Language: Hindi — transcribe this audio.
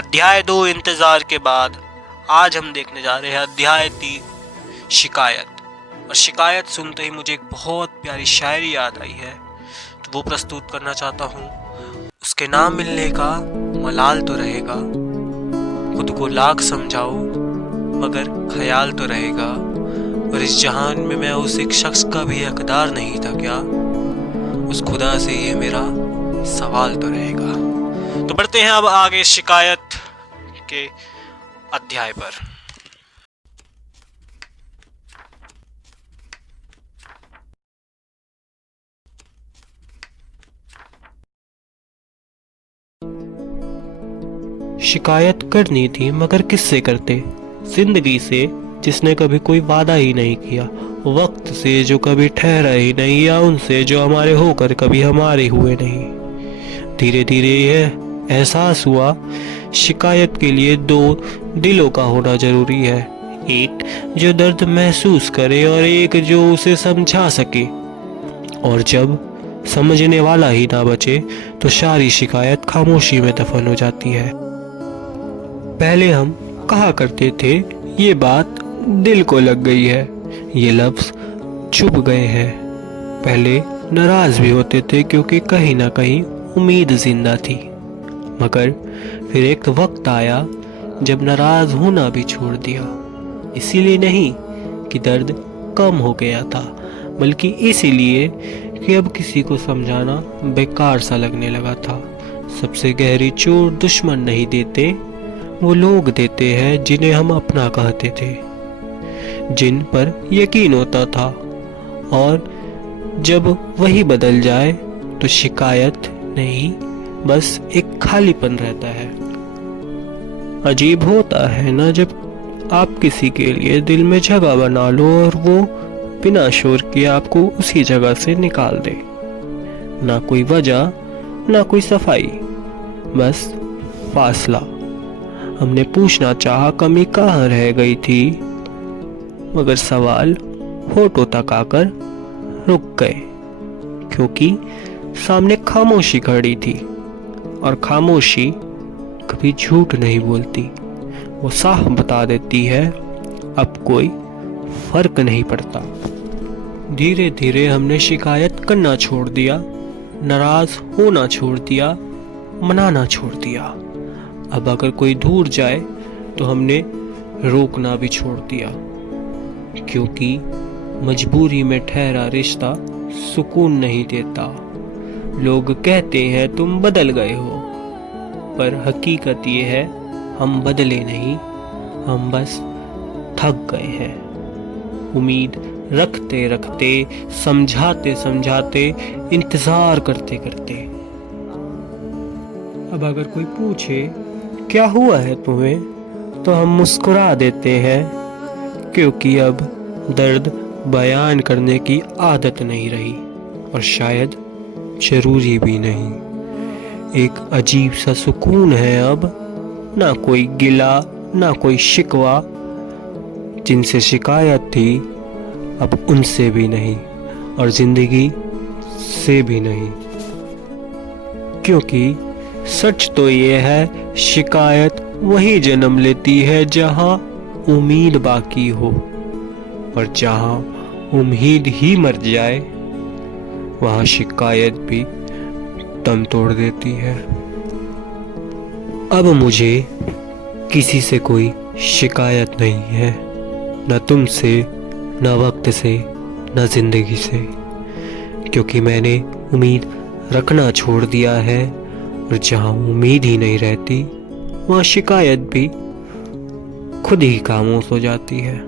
अध्याय 2 इंतजार के बाद आज हम देखने जा रहे हैं अध्याय 3 शिकायत। और शिकायत सुनते ही मुझे एक बहुत प्यारी शायरी याद आई है, तो वो प्रस्तुत करना चाहता हूँ। उसके नाम मिलने का मलाल तो रहेगा, खुद को लाख समझाओ मगर ख्याल तो रहेगा। और इस जहान में मैं उस एक शख्स का भी हकदार नहीं था क्या, उस खुदा से ये मेरा सवाल तो रहेगा। तो बढ़ते हैं अब आगे शिकायत के अध्याय पर। शिकायत करनी थी मगर किससे करते, जिंदगी से जिसने कभी कोई वादा ही नहीं किया, वक्त से जो कभी ठहरा ही नहीं, या उनसे जो हमारे होकर कभी हमारे हुए नहीं। धीरे धीरे यह एहसास हुआ शिकायत के लिए दो दिलों का होना जरूरी है, एक जो दर्द महसूस करे और एक जो उसे समझा सके। और जब समझने वाला ही ना बचे तो सारी शिकायत खामोशी में दफन हो जाती है। पहले हम कहा करते थे ये बात दिल को लग गई है, ये लफ्ज चुभ गए हैं। पहले नाराज भी होते थे क्योंकि कहीं ना कहीं उम्मीद जिंदा थी, मगर फिर एक वक्त आया जब नाराज होना भी छोड़ दिया। इसीलिए नहीं कि दर्द कम हो गया था, बल्कि इसीलिए कि अब किसी को समझाना बेकार सा लगने लगा था। सबसे गहरी चोट दुश्मन नहीं देते, वो लोग देते हैं जिन्हें हम अपना कहते थे, जिन पर यकीन होता था। और जब वही बदल जाए तो शिकायत नहीं, बस एक खालीपन रहता है। अजीब होता है ना जब आप किसी के लिए दिल में जगह बना लो और वो बिना शोर किए आपको उसी जगह से निकाल दे। ना कोई वजह, ना कोई सफाई, बस फासला। हमने पूछना चाहा कमी कहाँ रह गई थी, मगर सवाल होठों तक आकर रुक गए, क्योंकि सामने खामोशी खड़ी थी। और खामोशी कभी झूठ नहीं बोलती, वो साफ बता देती है अब कोई फर्क नहीं पड़ता। धीरे धीरे हमने शिकायत करना छोड़ दिया, नाराज होना छोड़ दिया, मनाना छोड़ दिया। अब अगर कोई दूर जाए तो हमने रोकना भी छोड़ दिया, क्योंकि मजबूरी में ठहरा रिश्ता सुकून नहीं देता। लोग कहते हैं तुम बदल गए हो, पर हकीकत ये है हम बदले नहीं, हम बस थक गए हैं। उम्मीद रखते रखते, समझाते समझाते, इंतजार करते करते। अब अगर कोई पूछे क्या हुआ है तुम्हें, तो हम मुस्कुरा देते हैं, क्योंकि अब दर्द बयान करने की आदत नहीं रही, और शायद जरूरी भी नहीं। एक अजीब सा सुकून है अब, ना कोई गिला, ना कोई शिकवा। जिनसे शिकायत थी अब उनसे भी नहीं, और जिंदगी से भी नहीं। क्योंकि सच तो ये है शिकायत वही जन्म लेती है जहां उम्मीद बाकी हो, और जहां उम्मीद ही मर जाए वहां शिकायत भी दम तोड़ देती है। अब मुझे किसी से कोई शिकायत नहीं है, न तुमसे, न वक्त से, न जिंदगी से, क्योंकि मैंने उम्मीद रखना छोड़ दिया है। और जहां उम्मीद ही नहीं रहती वहां शिकायत भी खुद ही खामोश हो जाती है।